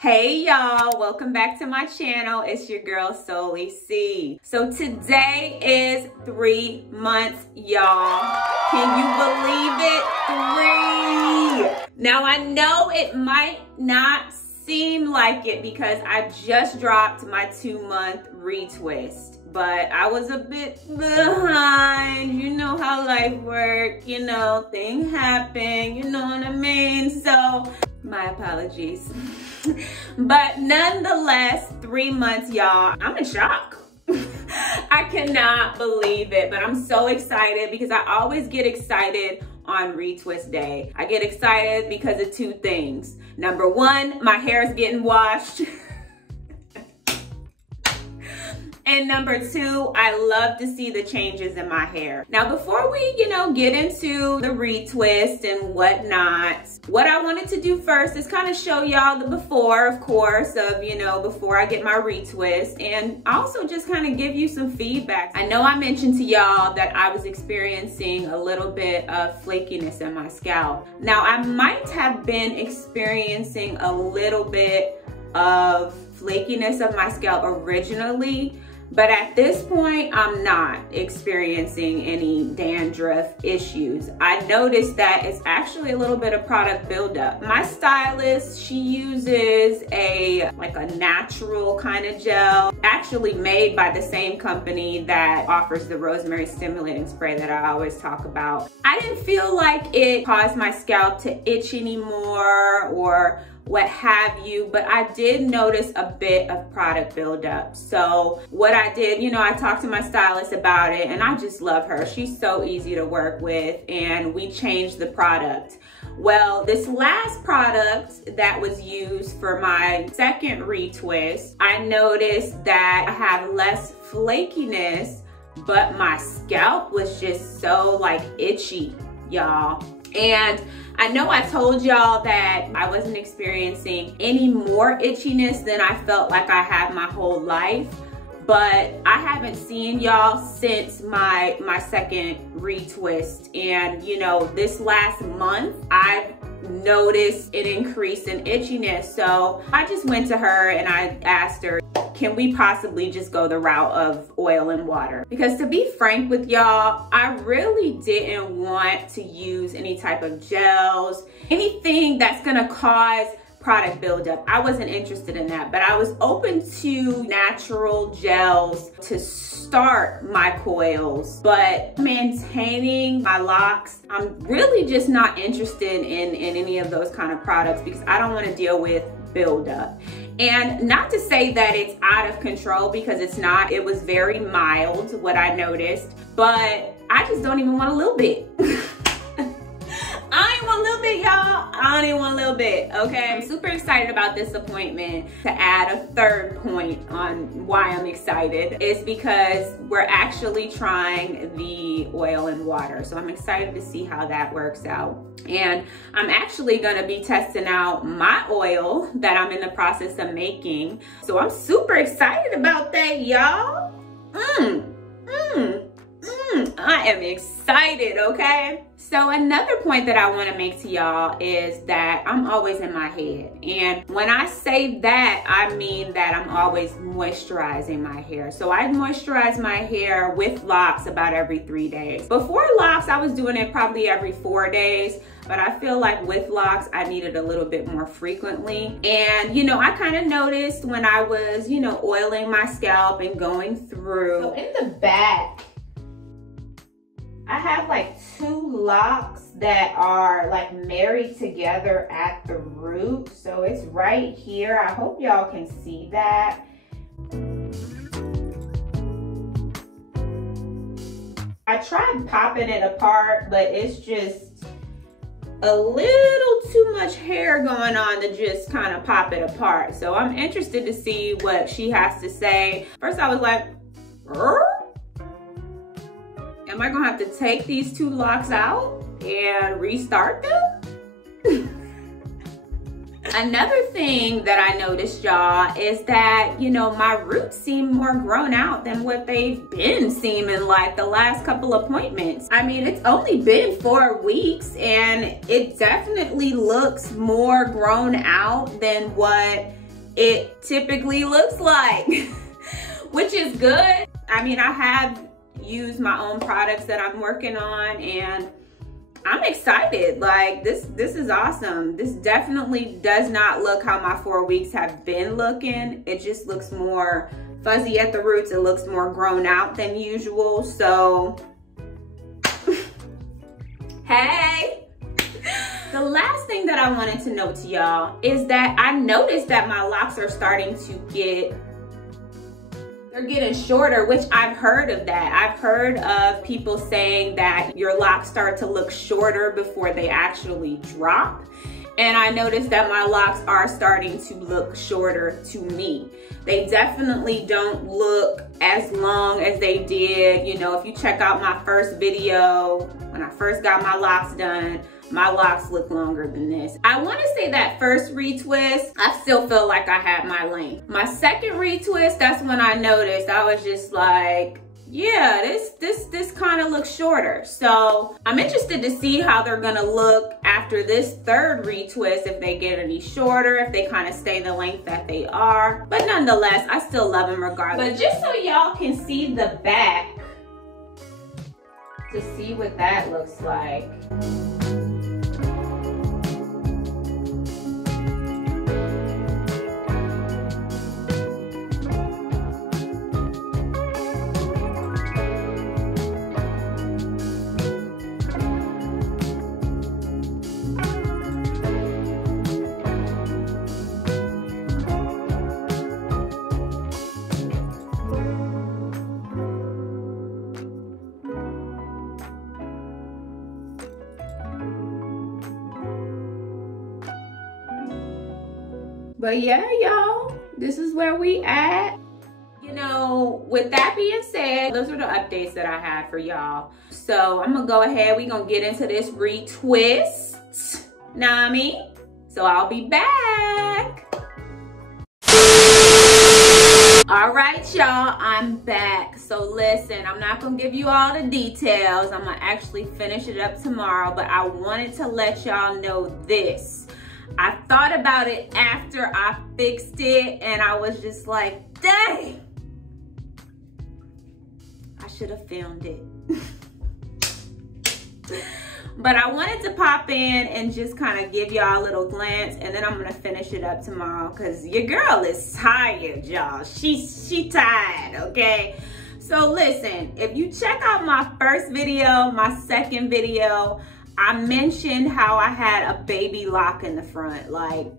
Hey y'all, welcome back to my channel. It's your girl Solely C. So today is 3 months, y'all. Can you believe it? 3. Now I know it might not seem like it because I just dropped my 2-month retwist, but I was a bit behind. You know how life works, you know, things happen, you know what I mean? So my apologies. But nonetheless, 3 months, y'all. I'm in shock. I cannot believe it, but I'm so excited because I always get excited on retwist day. I get excited because of 2 things. Number 1, my hair is getting washed. And number 2, I love to see the changes in my hair. Now, before we, get into the retwist and whatnot, what I wanted to do first is kind of show y'all the before, of course, of, before I get my retwist, and also just kind of give you some feedback. I know I mentioned to y'all that I was experiencing a little bit of flakiness in my scalp. Now, I might have been experiencing a little bit of flakiness of my scalp originally, but at this point, I'm not experiencing any dandruff issues. I noticed that it's actually a little bit of product buildup. My stylist, she uses a natural kind of gel, actually made by the same company that offers the rosemary stimulating spray that I always talk about. I didn't feel like it caused my scalp to itch anymore or what have you, but I did notice a bit of product buildup. So what I did, I talked to my stylist about it, and I just love her. She's so easy to work with, and we changed the product. Well, this last product that was used for my second retwist, I noticed that I have less flakiness, but my scalp was just so itchy, y'all. And I know I told y'all that I wasn't experiencing any more itchiness than I felt like I had my whole life, but I haven't seen y'all since my second retwist. And this last month, I've noticed an increase in itchiness. So I just went to her and I asked her, can we possibly just go the route of oil and water? Because to be frank with y'all, I really didn't want to use any type of gels, anything that's gonna cause product buildup. I wasn't interested in that, but I was open to natural gels to start my coils, but maintaining my locks, I'm really just not interested in any of those kind of products because I don't want to deal with buildup. And not to say that it's out of control, because it's not. It was very mild, what I noticed, but I just don't even want a little bit. I ain't want a little bit, y'all. I don't even want a little bit, okay? I'm super excited about this appointment. To add a third point on why I'm excited is because we're actually trying the oil and water. So I'm excited to see how that works out. And I'm actually gonna be testing out my oil that I'm in the process of making. So I'm super excited about that, y'all. I am excited, okay? So another point that I want to make to y'all is that I'm always in my head. And when I say that, I mean that I'm always moisturizing my hair. So I moisturize my hair with Locs about every 3 days. Before Locs, I was doing it probably every 4 days. But I feel like with Locs, I need it a little bit more frequently. And, I kind of noticed when I was, oiling my scalp and going through. So in the back, I have 2 locks that are married together at the root. So it's right here. I hope y'all can see that. I tried popping it apart, but it's just a little too much hair going on to just kind of pop it apart. So I'm interested to see what she has to say. First I was like, am I gonna have to take these 2 locks out and restart them? Another thing that I noticed, y'all, is that, my roots seem more grown out than what they've been seeming like the last couple appointments. I mean, it's only been 4 weeks and it definitely looks more grown out than what it typically looks like, which is good. I mean, I have used my own products that I'm working on, and I'm excited. Like, this is awesome. This definitely does not look how my 4 weeks have been looking. It just looks more fuzzy at the roots. It looks more grown out than usual. So, hey. The last thing that I wanted to note to y'all is that I noticed that my locks are starting to they're getting shorter, which I've heard of that. I've heard of people saying that your locks start to look shorter before they actually drop. And I noticed that my locks are starting to look shorter to me. They definitely don't look as long as they did. You know, if you check out my first video, when I first got my locks done, my locks look longer than this. I want to say that first retwist, I still feel like I had my length. My second retwist, that's when I noticed, I was just like, yeah, this kind of looks shorter. So I'm interested to see how they're gonna look after this third retwist, if they get any shorter, if they kind of stay the length that they are. But nonetheless, I still love them regardless. But just so y'all can see the back, to see what that looks like. But yeah, y'all, this is where we at. You know, with that being said, those are the updates that I had for y'all. So I'm gonna go ahead, we gonna get into this retwist. Know what I mean? So I'll be back. All right, y'all, I'm back. So listen, I'm not gonna give you all the details. I'm gonna actually finish it up tomorrow, but I wanted to let y'all know this. I thought about it after I fixed it, and I was just like, dang, I should have filmed it. But I wanted to pop in and just kind of give y'all a little glance, and then I'm gonna finish it up tomorrow because your girl is tired, y'all. She tired, okay? So listen, if you check out my first video, my second video, I mentioned how I had a baby lock in the front. Like,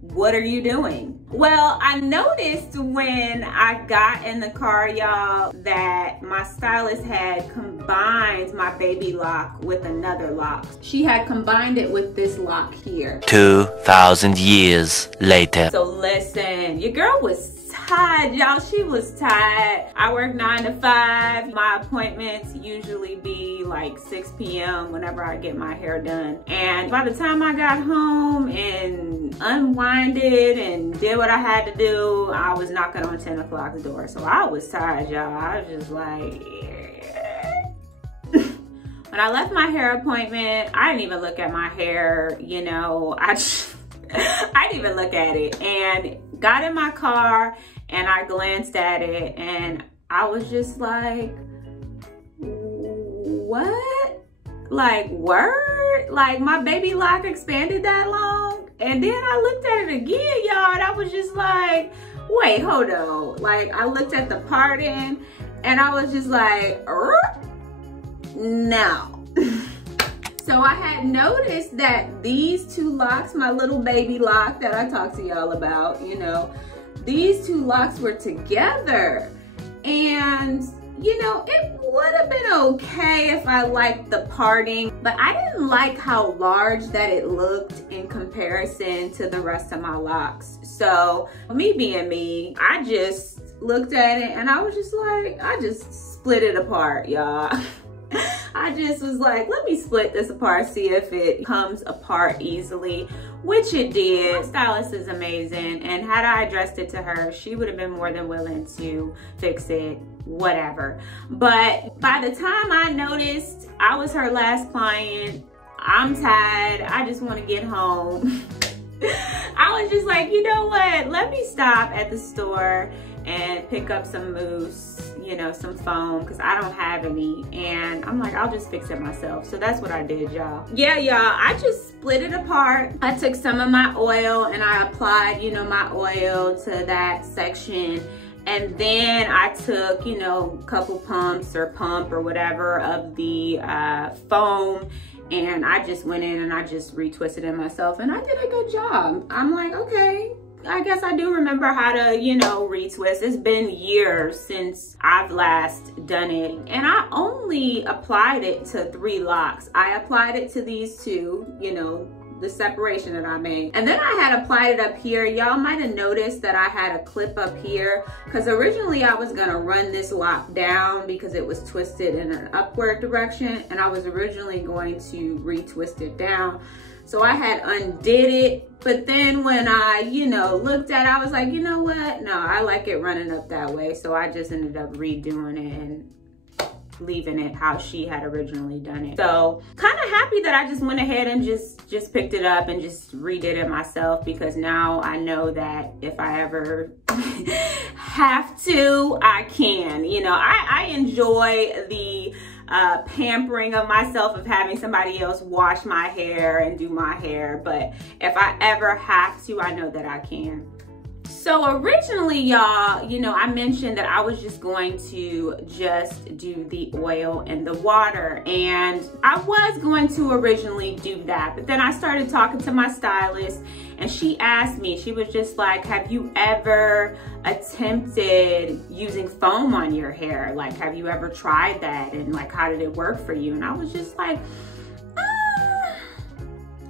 what are you doing? Well, I noticed when I got in the car, y'all, that my stylist had combined my baby lock with another lock. She had combined it with this lock here. 2,000 years later. So listen, your girl was tired, y'all. She was tired. I work 9 to 5. My appointments usually be like 6 p.m. whenever I get my hair done. And by the time I got home and unwinded and did what I had to do, I was knocking on 10 o'clock's door. So I was tired, y'all. I was just like, yeah. When I left my hair appointment, I didn't even look at my hair, you know. I didn't even look at it, and got in my car and I glanced at it and I was just like, what? Like, word? Like, my baby lock expanded that long? And then I looked at it again, y'all, and I was just like, wait, hold on. Like, I looked at the parting and I was just like, no. So I had noticed that these two locks, my little baby lock that I talked to y'all about, you know, these two locks were together. And, you know, it would have been okay if I liked the parting, but I didn't like how large that it looked in comparison to the rest of my locks. So me being me, I just looked at it and I was just like, I just split it apart, y'all. I just was like, let me split this apart, see if it comes apart easily, which it did. My stylist is amazing, and had I addressed it to her, she would have been more than willing to fix it, whatever. But by the time I noticed I was her last client, I'm tired, I just want to get home. I was just like, you know what? Let me stop at the store and pick up some mousse, you know, some foam, because I don't have any. And I'm like, I'll just fix it myself. So that's what I did, y'all. Yeah, y'all, I just split it apart. I took some of my oil and I applied, you know, my oil to that section. And then I took, you know, a couple pump or whatever of the foam, and I just went in and I just retwisted it myself, and I did a good job. I'm like, okay, I guess I do remember how to, you know, retwist. It's been years since I've last done it, and I only applied it to 3 locks. I applied it to these 2, you know, the separation that I made. And then I had applied it up here. Y'all might have noticed that I had a clip up here, because originally I was gonna run this lock down because it was twisted in an upward direction, and I was originally going to retwist it down. So I had undid it, but then when I, you know, looked at it, I was like, you know what? No, I like it running up that way. So I just ended up redoing it and leaving it how she had originally done it. So kind of happy that I just went ahead and just picked it up and just redid it myself, because now I know that if I ever have to, I can. You know, I enjoy the pampering of myself, of having somebody else wash my hair and do my hair, but if I ever have to, I know that I can. So originally, y'all, you know, I mentioned that I was just going to just do the oil and the water, and I was going to originally do that, but then I started talking to my stylist, and she asked me, she was just like, have you ever attempted using foam on your hair? Like, have you ever tried that? And like, how did it work for you? And I was just like,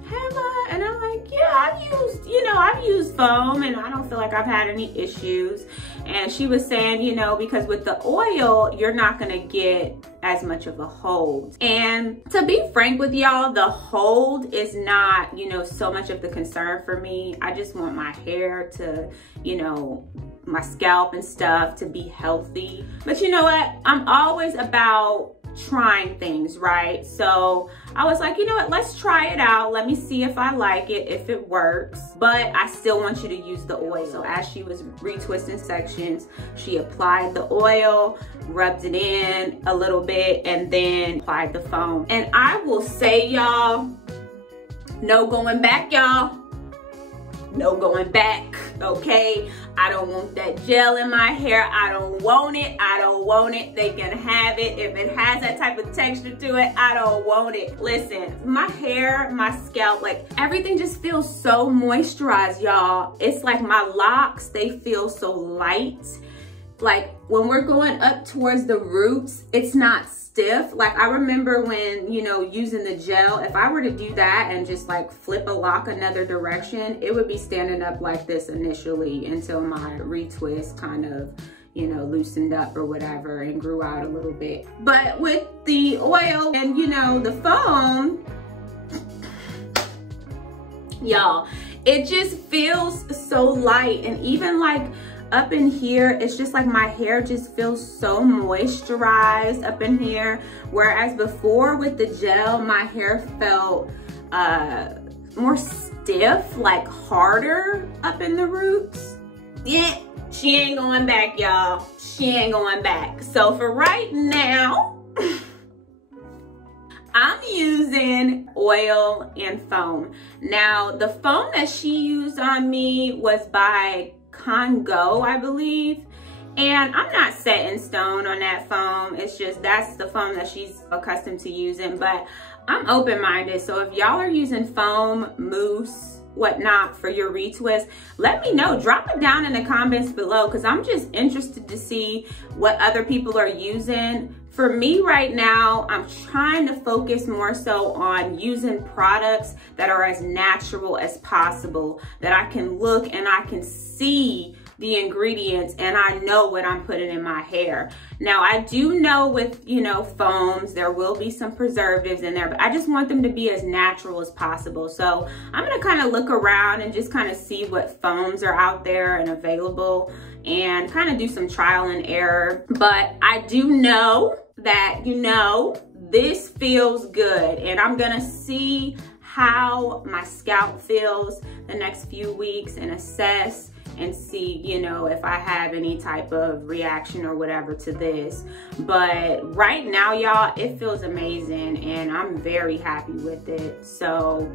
have I? And I'm like, yeah, I've used foam, and I don't feel like I've had any issues. And she was saying, you know, because with the oil, you're not gonna get as much of a hold. And to be frank with y'all, the hold is not, you know, so much of the concern for me. I just want my hair to, you know, my scalp and stuff to be healthy. But you know what? I'm always about trying things, right? So I was like, you know what, let's try it out. Let me see if I like it, if it works, but I still want you to use the oil. So as she was retwisting sections, she applied the oil, rubbed it in a little bit, and then applied the foam. And I will say, y'all, no going back, y'all. No going back, okay? I don't want that gel in my hair. I don't want it. I don't want it. They can have it. If it has that type of texture to it, I don't want it. Listen, my hair, my scalp, like everything just feels so moisturized, y'all. It's like my locks, they feel so light. Like when we're going up towards the roots, it's not stiff. Like I remember when, you know, using the gel, if I were to do that and just like flip a lock another direction, it would be standing up like this initially until my retwist kind of, you know, loosened up or whatever and grew out a little bit. But with the oil and, you know, the foam, y'all, it just feels so light. And even like up in here, it's just like my hair just feels so moisturized up in here. Whereas before with the gel, my hair felt more stiff, like harder up in the roots. Yeah, she ain't going back, y'all. She ain't going back. So for right now, I'm using oil and foam. Now, the foam that she used on me was by Congo, I believe, and I'm not set in stone on that foam. It's just that's the foam that she's accustomed to using, but I'm open-minded. So if y'all are using foam, mousse, whatnot for your retwist, let me know. Drop it down in the comments below, because I'm just interested to see what other people are using. For me right now, I'm trying to focus more so on using products that are as natural as possible, that I can look and I can see the ingredients and I know what I'm putting in my hair. Now, I do know with, you know, foams, there will be some preservatives in there, but I just want them to be as natural as possible. So I'm gonna kind of look around and just kind of see what foams are out there and available and kind of do some trial and error. But I do know that, you know, this feels good, and I'm gonna see how my scalp feels the next few weeks and assess and see, you know, if I have any type of reaction or whatever to this. But right now, y'all, it feels amazing and I'm very happy with it. So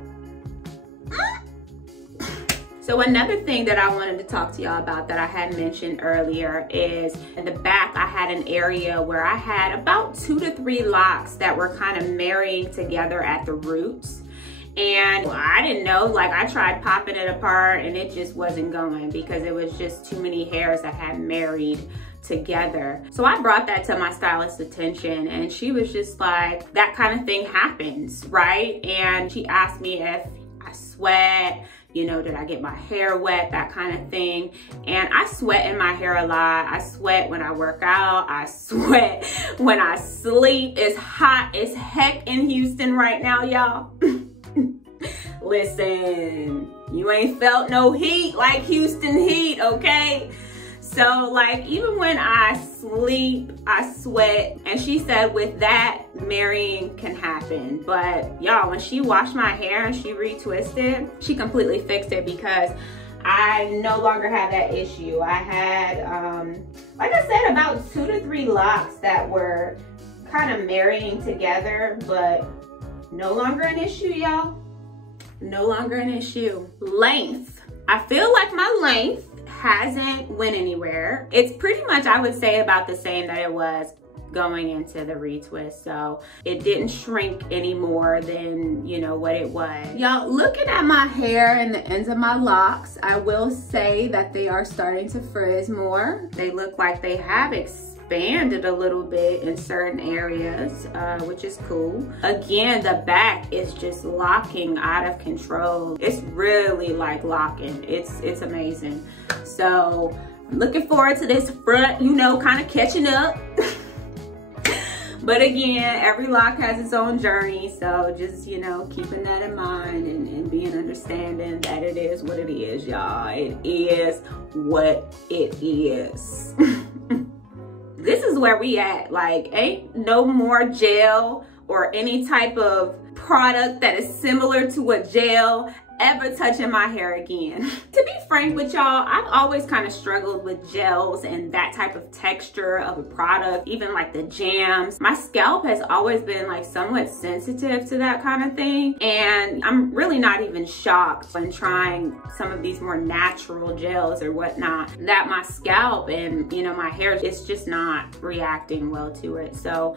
another thing that I wanted to talk to y'all about that I had mentioned earlier is in the back, I had an area where I had about 2 to 3 locks that were kind of marrying together at the roots. And I didn't know, like I tried popping it apart and it just wasn't going because it was just too many hairs that had married together. So I brought that to my stylist's attention and she was just like, that kind of thing happens, right? And she asked me if I sweat, you know, did I get my hair wet, that kind of thing. And I sweat in my hair a lot. I sweat when I work out. I sweat when I sleep. It's hot as heck in Houston right now, y'all. Listen, you ain't felt no heat like Houston heat, okay? So like even when I sleep, I sweat. And she said with that, marrying can happen. But y'all, when she washed my hair and she retwisted, she completely fixed it because I no longer have that issue. I had, like I said, about 2 to 3 locks that were kind of marrying together, but no longer an issue, y'all. No longer an issue. Length. I feel like my length hasn't went anywhere. It's pretty much, I would say, about the same that it was going into the retwist. So it didn't shrink any more than, you know, what it was. Y'all, looking at my hair and the ends of my locks, I will say that they are starting to frizz more. They look like they have expanded a little bit in certain areas, which is cool. Again, the back is just locking out of control. It's really like locking. It's amazing. So I'm looking forward to this front, you know, kind of catching up. But again, every lock has its own journey. So just, you know, keeping that in mind and being understanding that it is what it is, y'all. It is what it is. This is where we at. Like, ain't no more gel or any type of product that is similar to a gel ever touching my hair again. To be frank with y'all, I've always kind of struggled with gels and that type of texture of a product, even like the jams. My scalp has always been like somewhat sensitive to that kind of thing. And I'm really not even shocked when trying some of these more natural gels or whatnot that my scalp and, you know, my hair is just not reacting well to it. So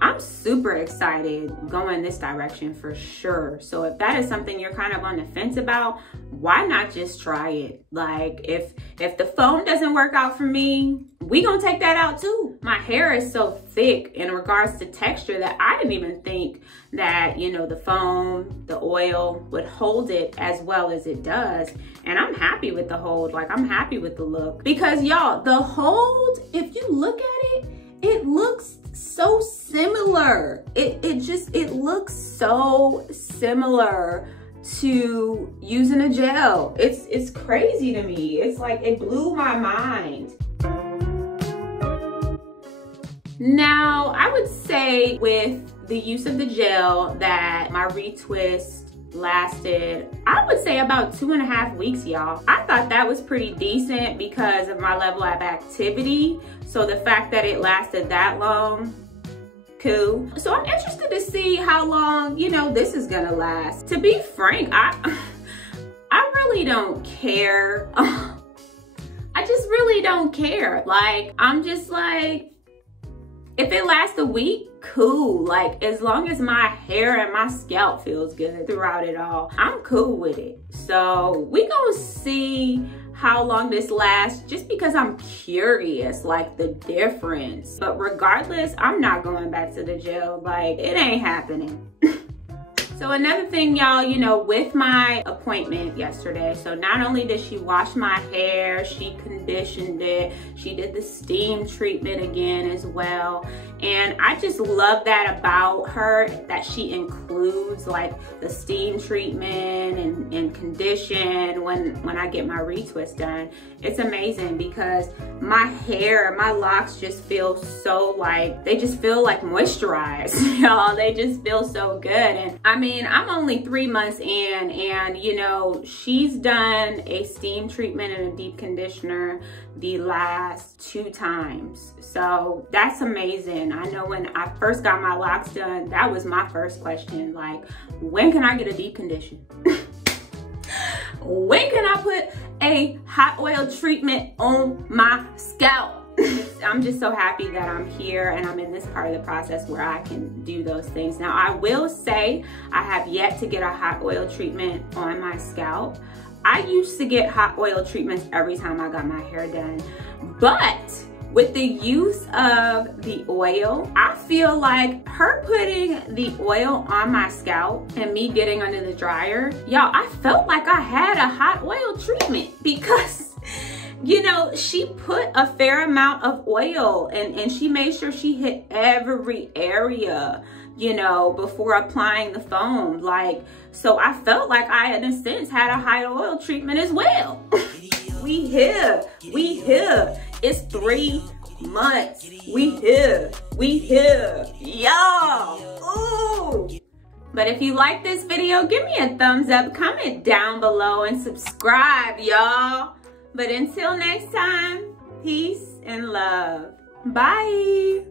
I'm super excited going this direction for sure. So if that is something you're kind of on the fence about, why not just try it? Like if the foam doesn't work out for me, we gonna take that out too. My hair is so thick in regards to texture that I didn't even think that, you know, the foam, the oil would hold it as well as it does. And I'm happy with the hold. Like I'm happy with the look because y'all, the hold, if you look at it, it looks so similar. It looks so similar to using a gel. It's crazy to me. It's like it blew my mind. Now, I would say with the use of the gel that my retwist lasted, I would say about 2.5 weeks, y'all. I thought that was pretty decent because of my level of activity. So the fact that it lasted that long, cool. So I'm interested to see how long, you know, this is gonna last. To be frank, I really don't care. I just really don't care. Like, I'm just like, if it lasts a week, cool. Like, as long as my hair and my scalp feels good throughout it all, I'm cool with it. So we gonna see how long this lasts just because I'm curious, like the difference. But regardless, I'm not going back to the gel. Like, it ain't happening. So another thing, y'all, you know, with my appointment yesterday, so not only did she wash my hair, she conditioned it, she did the steam treatment again as well. And I just love that about her, that she includes like the steam treatment and condition when I get my retwist done. It's amazing because my hair, my locks just feel so like, they just feel like moisturized, y'all. They just feel so good. And I mean, mean, I'm only 3 months in, and you know, she's done a steam treatment and a deep conditioner the last 2 times. So that's amazing. I know when I first got my locks done, that was my first question. Like, when can I get a deep condition? When can I put a hot oil treatment on my scalp? I'm just so happy that I'm here and I'm in this part of the process where I can do those things. Now, I will say I have yet to get a hot oil treatment on my scalp. I used to get hot oil treatments every time I got my hair done, but with the use of the oil, I feel like her putting the oil on my scalp and me getting under the dryer, y'all, I felt like I had a hot oil treatment because you know, she put a fair amount of oil and she made sure she hit every area, you know, before applying the foam. Like, so I felt like I, in a sense, had a hot oil treatment as well. We here. It's 3 months. We here. Y'all. Ooh. But if you like this video, give me a thumbs up, comment down below, and subscribe, y'all. But until next time, peace and love. Bye.